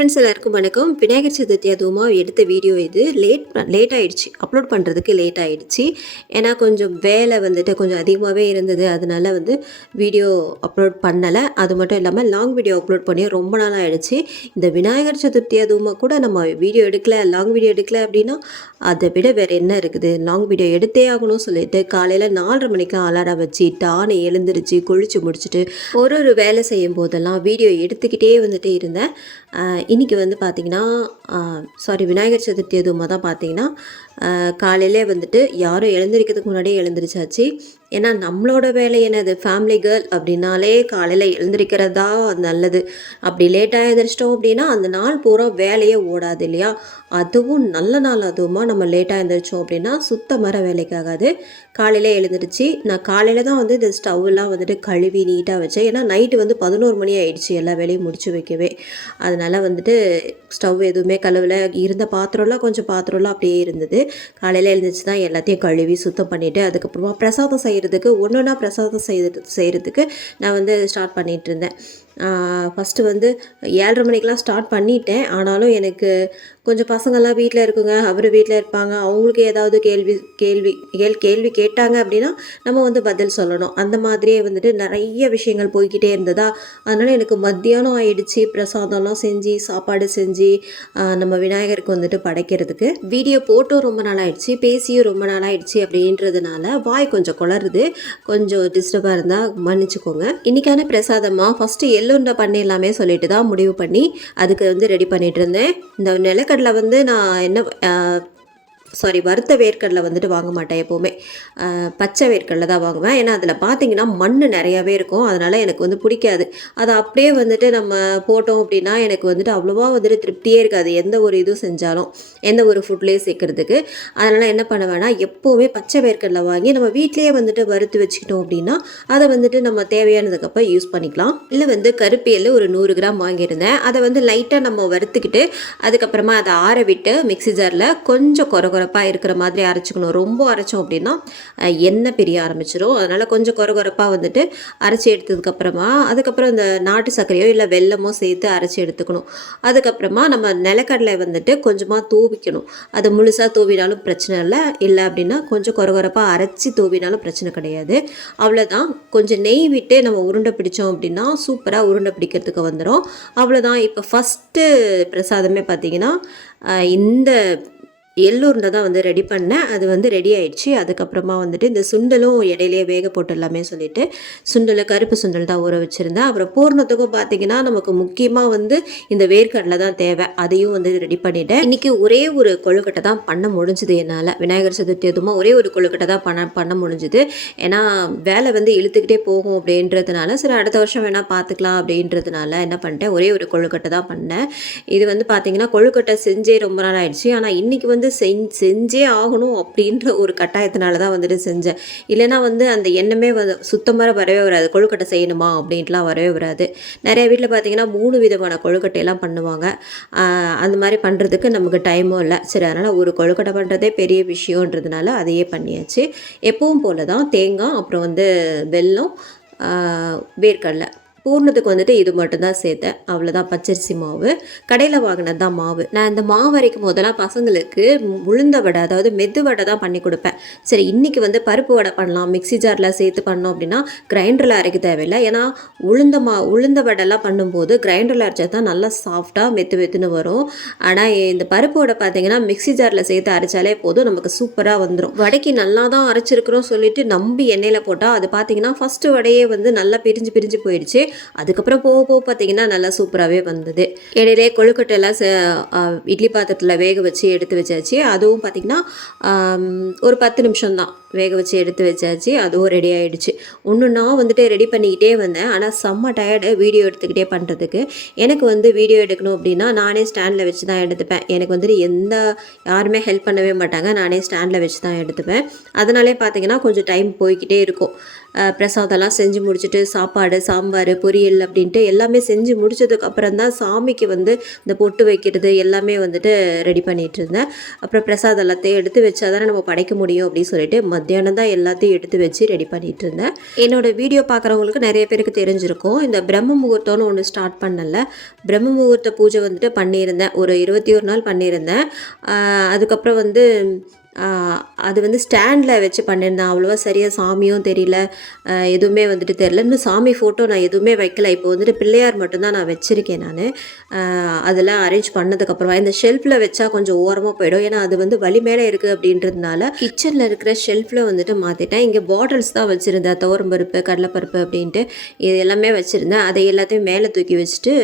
Friends எல்லாருக்கும் வணக்கம். விநாயகர் சதுர்த்தி அதுவுமா எடுத்த வீடியோ இது. லேட் ஆயிடுச்சு, அப்லோட் பண்ணுறதுக்கு லேட் ஆயிடுச்சு. ஏன்னா கொஞ்சம் வேலை வந்துட்டு கொஞ்சம் அதிகமாகவே இருந்தது, அதனால வந்து வீடியோ அப்லோட் பண்ணலை. அது மட்டும் இல்லாமல் லாங் வீடியோ அப்லோட் பண்ணி ரொம்ப நாள் ஆகிடுச்சு. இந்த விநாயகர் சதுர்த்தி அதுவுமா கூட நம்ம வீடியோ எடுக்கலை, லாங் வீடியோ எடுக்கலை அப்படின்னா அதை விட வேறு என்ன இருக்குது. லாங் வீடியோ எடுத்தே ஆகணும்னு சொல்லிட்டு காலையில் 4:30 மணிக்கெலாம் அலாரம் வச்சு டானே எழுந்திரிச்சு குளிச்சு முடிச்சுட்டு ஒரு வேலை செய்யும் போதெல்லாம் வீடியோ எடுத்துக்கிட்டே வந்துட்டு இருந்தேன். இன்றைக்கி வந்து பார்த்திங்கன்னா விநாயகர் சதுர்த்தி அதுவுமா தான் பார்த்திங்கன்னா காலையிலே வந்துட்டு யாரும் எழுந்திரிக்கிறதுக்கு முன்னாடியே எழுந்திரிச்சாச்சு. ஏன்னா நம்மளோட வேலை என்னது, ஃபேமிலி கேர்ள் அப்படின்னாலே காலையில் எழுந்திரிக்கிறதா நல்லது. அப்படி லேட்டாக எழுந்திரிச்சிட்டோம் அப்படின்னா அந்த நாள் பூரா வேலையே ஓடாது இல்லையா. அதுவும் நல்ல நாள் அதுவுமா நம்ம லேட்டாக எழுந்திரிச்சோம் அப்படின்னா சுத்தமாக வேலைக்காகாது. காலையில் எழுந்திரிச்சு நான் காலையில் தான் வந்து இந்த ஸ்டவ்லாம் வந்துட்டு கழுவி நீட்டாக வச்சேன். ஏன்னா நைட்டு வந்து 11 மணி ஆகிடுச்சு எல்லா வேலையும் முடிச்சு வைக்கவே. அதனால் வந்துட்டு ஸ்டவ் எதுவுமே கழுவல, இருந்த பாத்திரம்லாம் கொஞ்சம் பாத்திரம்லாம் அப்படியே இருந்தது. காலையில் எழுந்திரிச்சு தான் எல்லாத்தையும் கழுவி சுத்தம் பண்ணிவிட்டு அதுக்கப்புறமா பிரசாதம் செய்கிறதுக்கு ஒன்றுனா பிரசாதம் செய்கிறதுக்கு நான் வந்து ஸ்டார்ட் பண்ணிகிட்டு இருந்தேன். ஃபஸ்ட்டு வந்து 7:30 மணிக்கெலாம் ஸ்டார்ட் பண்ணிட்டேன். ஆனாலும் எனக்கு கொஞ்சம் பசங்கள்லாம் வீட்டில் இருக்குங்க, அவர் வீட்டில் இருப்பாங்க. அவங்களுக்கு ஏதாவது கேள்வி கேட்டாங்க அப்படின்னா நம்ம வந்து பதில் சொல்லணும். அந்த மாதிரியே வந்துட்டு நிறைய விஷயங்கள் போய்கிட்டே இருந்ததா, அதனால் எனக்கு மத்தியானம் ஆயிடுச்சு. பிரசாதம்லாம் செஞ்சு சாப்பாடு செஞ்சு நம்ம விநாயகருக்கு வந்துட்டு படைக்கிறதுக்கு வீடியோ போட்டும் ரொம்ப நாள் ஆயிடுச்சு, பேசியும் ரொம்ப நாள் ஆயிடுச்சு. அப்படின்றதுனால வாய் கொஞ்சம் குளருது, கொஞ்சம் டிஸ்டர்பாக இருந்தால் மன்னிச்சுக்கோங்க. இன்றைக்கான பிரசாதமாக ஃபஸ்ட்டு எள்ளுருண்டை பண்ணிடலாமே சொல்லிட்டு தான் முடிவு பண்ணி அதுக்கு வந்து ரெடி பண்ணிகிட்டு இருந்தேன். இந்த நிலக்கடலை வந்து நான் வறுத்த வேர்க்கடலை வந்துட்டு வாங்க மாட்டேன் எப்போவுமே. பச்சை வேர்க்கடலை தான் வாங்குவேன். ஏன்னா அதில் பார்த்திங்கன்னா மண் நிறையாவே இருக்கும், அதனால் எனக்கு வந்து பிடிக்காது. அதை அப்படியே வந்துட்டு நம்ம போட்டோம் அப்படின்னா எனக்கு வந்துட்டு அவ்வளோவா வந்துட்டு திருப்தியே இருக்காது, எந்த ஒரு இதுவும் செஞ்சாலும், எந்த ஒரு ஃபுட்லேயும் சேர்க்குறதுக்கு. அதனால் என்ன பண்ணுவேன்னா எப்போவுமே பச்சை வேர்க்கடலை வாங்கி நம்ம வீட்லேயே வந்துட்டு வறுத்து வச்சுக்கிட்டோம் அப்படின்னா அதை வந்துட்டு நம்ம தேவையானதுக்கப்புறம் யூஸ் பண்ணிக்கலாம். இல்லை வந்து கருப்பு எள்ளு ஒரு 100 கிராம் வாங்கியிருந்தேன். அதை வந்து லைட்டாக நம்ம வறுத்துக்கிட்டு அதுக்கப்புறமா அதை ஆற விட்டு மிக்ஸி ஜாரில் கொஞ்சம் கொரப்பாக இருக்கிற மாதிரி அரைச்சிக்கணும். ரொம்ப அரைச்சோம் அப்படின்னா எண்ணெய் பிரிய ஆரம்பிச்சிடும். அதனால் கொஞ்சம் கொரப்பாக வந்துட்டு அரைச்சி எடுத்ததுக்கப்புறமா அதுக்கப்புறம் இந்த நாட்டு சர்க்கரையோ இல்லை வெல்லமோ சேர்த்து அரைச்சி எடுத்துக்கணும். அதுக்கப்புறமா நம்ம நிலக்கடலை வந்துட்டு கொஞ்சமாக தூவிக்கணும். அது முழுசாக தூவினாலும் பிரச்சனை இல்லை அப்படின்னா கொஞ்சம் கொரப்பாக அரைச்சி தூவினாலும் பிரச்சனை கிடையாது. அவ்வளோதான். கொஞ்சம் நெய் விட்டு நம்ம உருண்டை பிடிச்சோம் அப்படின்னா சூப்பராக உருண்டை பிடிக்கிறதுக்கு வந்துடும். அவ்வளோதான். இப்போ ஃபஸ்ட்டு பிரசாதமே பார்த்திங்கன்னா இந்த எள்ளுருண்டை தான் வந்து ரெடி பண்ணேன். அது வந்து ரெடி ஆயிடுச்சு. அதுக்கப்புறமா வந்துட்டு இந்த சுண்டலும் இடையிலேயே வேக போட்டுடலாமே சொல்லிட்டு கருப்பு சுண்டல் தான் ஊற வச்சுருந்தேன். அப்புறம் பூர்ணத்துக்கும் பார்த்திங்கன்னா நமக்கு முக்கியமாக வந்து இந்த வேர்க்கடலை தான் தேவை, அதையும் வந்து ரெடி பண்ணிவிட்டேன். இன்றைக்கி ஒரே ஒரு கொழுக்கட்டை தான் பண்ண முடிஞ்சுது என்னால். விநாயகர் சதுர்த்தி எதுவுமா ஒரே ஒரு கொழுக்கட்டை தான் பண்ண முடிஞ்சுது. ஏன்னா வேலை வந்து இழுத்துக்கிட்டே போகும் அப்படின்றதுனால சரி அடுத்த வருஷம் வேணால் பார்த்துக்கலாம் அப்படின்றதுனால என்ன பண்ணிட்டேன், ஒரே ஒரு கொழுக்கட்டை தான் பண்ணேன். இது வந்து பார்த்திங்கன்னா கொழுக்கட்டை செஞ்சே ரொம்ப நாள் ஆயிடுச்சு. ஆனால் இன்றைக்கி வந்து செஞ்சே ஆகணும் அப்படின்ற ஒரு கட்டாயத்தினால தான் வந்துட்டு செஞ்சேன். இல்லைனா வந்து அந்த எண்ணமே சுத்தமாக வரவே வராது, கொழுக்கட்டை செய்யணுமா அப்படின்ட்டுலாம் வரவே வராது. நிறைய வீட்டில் பார்த்திங்கன்னா 3 விதமான கொழுக்கட்டையெல்லாம் பண்ணுவாங்க. அந்த மாதிரி பண்ணுறதுக்கு நமக்கு டைமும் இல்லை. சரி அதனால் ஒரு கொழுக்கட்டை பண்ணுறதே பெரிய விஷயன்றதுனால அதையே பண்ணியாச்சு. எப்பவும் போல தான் தேங்காய், அப்புறம் வந்து வெல்லம், வேர்க்கடலை. பூர்ணத்துக்கு வந்துட்டு இது மட்டும்தான் சேர்த்தேன். அவ்வளோதான். பச்சரிசி மாவு கடையில் வாங்கினது தான் மாவு. நான் இந்த மாவு அரைக்கும் போதெல்லாம் பசங்களுக்கு உளுந்த வடை, அதாவது மெது வடை தான் பண்ணி கொடுப்பேன். சரி இன்றைக்கி வந்து பருப்பு வடை பண்ணலாம், மிக்ஸி ஜாரில் சேர்த்து பண்ணோம் அப்படின்னா கிரைண்டரில் அரைக்க தேவையில்லை. ஏன்னா உளுந்த வடைலாம் பண்ணும்போது கிரைண்டரில் அரைச்சா தான் நல்லா சாஃப்டாக மெத்துன்னு வரும். ஆனால் இந்த பருப்பு வடை பார்த்திங்கன்னா மிக்ஸி ஜாரில் சேர்த்து அரைச்சாலே போதும், நமக்கு சூப்பராக வந்துடும். வடைக்கு நல்லா தான் அரைச்சிருக்கிறோம் சொல்லிட்டு நம்பி எண்ணெயில் போட்டால் அது பார்த்திங்கன்னா ஃபஸ்ட்டு வடையே வந்து நல்லா பிரிஞ்சு போயிடுச்சு. அதுக்கப்புறம் போக பார்த்திங்கன்னா நல்லா சூப்பராகவே வந்தது. இடையிலே கொழுக்கட்டையெல்லாம் இட்லி பாத்திரத்தில் வேக வச்சு எடுத்து வச்சாச்சு. அதுவும் பார்த்திங்கன்னா ஒரு 10 நிமிஷம் தான் வேக வச்சு எடுத்து வச்சாச்சு. அதுவும் ரெடி ஆகிடுச்சு. ஒன்றுன்னா வந்துட்டு ரெடி பண்ணிக்கிட்டே வந்தேன். ஆனால் செம்ம டயர்டு வீடியோ எடுத்துக்கிட்டே பண்ணுறதுக்கு. எனக்கு வந்து வீடியோ எடுக்கணும் அப்படின்னா நானே ஸ்டாண்டில் வச்சு தான் எடுத்துப்பேன். எனக்கு வந்துட்டு யாருமே ஹெல்ப் பண்ணவே மாட்டாங்க, நானே ஸ்டாண்டில் வச்சு தான் எடுத்துப்பேன். அதனாலே பார்த்திங்கன்னா கொஞ்சம் டைம் போய்கிட்டே இருக்கும். பிரசாதம்லாம் செஞ்சு முடிச்சுட்டு சாப்பாடு சாம்பார் பொரியல் அப்படின்ட்டு எல்லாமே செஞ்சு முடிச்சதுக்கப்புறம் தான் சாமிக்கு வந்து இந்த பொட்டு வைக்கிறது எல்லாமே வந்துட்டு ரெடி பண்ணிகிட்டு இருந்தேன். அப்புறம் பிரசாதம் எல்லாத்தையும் எடுத்து வச்சா தானே நம்ம படைக்க முடியும் அப்படின்னு சொல்லிட்டு மத்தியானம் தான் எல்லாத்தையும் எடுத்து வச்சு ரெடி பண்ணிகிட்டு இருந்தேன். என்னோடய வீடியோ பார்க்குறவங்களுக்கு நிறைய பேருக்கு தெரிஞ்சிருக்கும். இந்த பிரம்ம முகூர்த்தம்னு ஒன்று ஸ்டார்ட் பண்ணல. பிரம்ம முகூர்த்த பூஜை வந்துட்டு பண்ணியிருந்தேன். ஒரு 21 நாள் பண்ணியிருந்தேன். அதுக்கப்புறம் வந்து அது வந்து ஸ்டாண்டில் வச்சு பண்ணியிருந்தேன். அவ்வளோவா சரியாக சாமியும் தெரியல, எதுவுமே வந்துட்டு தெரில. இன்னும் சாமி ஃபோட்டோ நான் எதுவுமே வைக்கல. இப்போ வந்துட்டு பிள்ளையார் மட்டும்தான் நான் வச்சுருக்கேன். நான் அதெல்லாம் அரேஞ்ச் பண்ணதுக்கப்புறமா இந்த ஷெல்ஃபில் வச்சா கொஞ்சம் ஓரமாக போயிடும். ஏன்னா அது வந்து வலி மேலே இருக்குது அப்படின்றதுனால கிச்சனில் இருக்கிற ஷெல்ஃபில் வந்துட்டு மாற்றிட்டேன். இங்கே பாட்டில்ஸ் தான் வச்சுருந்தேன், துவரம்பருப்பு கடலைப்பருப்பு அப்படின்ட்டு இது எல்லாமே வச்சுருந்தேன். அதை எல்லாத்தையும் மேலே தூக்கி வச்சுட்டு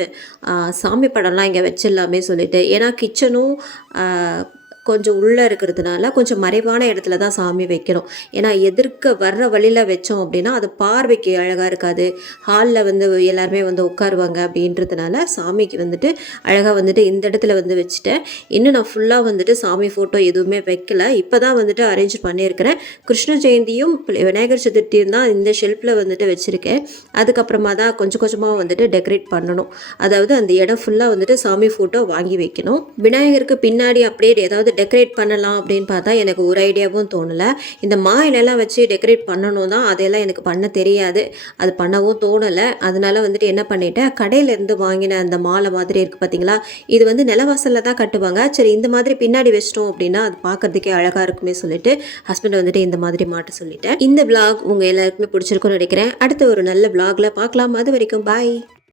சாமி படம்லாம் இங்கே வச்சிடலாமே சொல்லிட்டு. ஏன்னா கிச்சனும் கொஞ்சம் உள்ளே இருக்கிறதுனால கொஞ்சம் மறைவான இடத்துல தான் சாமி வைக்கணும். ஏன்னா எதிர்க்க வர்ற வழியில் வச்சோம் அப்படின்னா அது பார்வைக்கு அழகாக இருக்காது. ஹாலில் வந்து எல்லாருமே வந்து உட்காருவாங்க அப்படின்றதுனால சாமிக்கு வந்துட்டு அழகாக வந்துட்டு இந்த இடத்துல வந்து வச்சுட்டேன். இன்னும் நான் ஃபுல்லாக வந்துட்டு சாமி ஃபோட்டோ எதுவுமே வைக்கல. இப்போ தான் வந்துட்டு அரேஞ்ச் பண்ணியிருக்கிறேன். கிருஷ்ண ஜெயந்தியும் விநாயகர் சதுர்த்தியும் தான் இந்த ஷெல்ஃபில் வந்துட்டு வச்சுருக்கேன். அதுக்கப்புறமா தான் கொஞ்சம் கொஞ்சமாக வந்துட்டு டெக்கரேட் பண்ணணும். அதாவது அந்த இடம் ஃபுல்லாக வந்துட்டு சாமி ஃபோட்டோ வாங்கி வைக்கணும். விநாயகருக்கு பின்னாடி அப்படியே ஏதாவது டெக்கரேட் பண்ணலாம் அப்படின்னு பார்த்தா எனக்கு ஒரு ஐடியாவும் தோணலை. இந்த இலையெல்லாம் வச்சு டெக்கரேட் பண்ணணும் தான், அதெல்லாம் எனக்கு பண்ண தெரியாது, அது பண்ணவும் தோணலை. அதனால வந்துட்டு என்ன பண்ணிட்டேன், கடையிலேருந்து வாங்கின அந்த மாலை மாதிரி இருக்குது பார்த்தீங்களா, இது வந்து நிலவாசலில் தான் கட்டுவாங்க. சரி இந்த மாதிரி பின்னாடி வச்சிட்டோம் அப்படின்னா அது பார்க்கறதுக்கே அழகாக இருக்குமே சொல்லிட்டு ஹஸ்பண்ட் வந்துட்டு இந்த மாதிரி மாட்ட சொல்லிட்டேன். இந்த விளாக் உங்கள் எல்லாருக்குமே பிடிச்சிருக்குன்னு நினைக்கிறேன். அடுத்த ஒரு நல்ல விளாகில் பார்க்கலாம். அது வரைக்கும் பாய்.